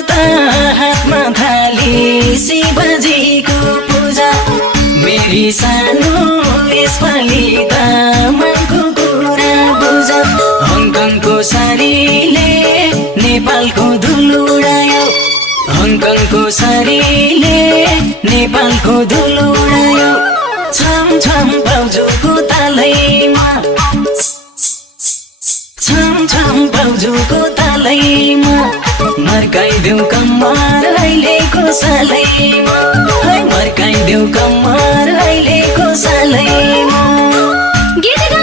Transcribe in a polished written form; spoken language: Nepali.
कुर्ता हातमा थाली शिवजीको पूजा मेरी सानो यसपालि त मनको कुरा बुझ हङकङको सारीले नेपालको धुलो उडायो हङकङको सारीले नेपालको धुलो उडायो छम छम बाउजूको तालैमा छम छम बाउजूको तालैमा मर्काइदेऊ कम्मर अहिलेको सालैमा है मर्काइदेऊ कम्मर अहिलेको सालैमा गीत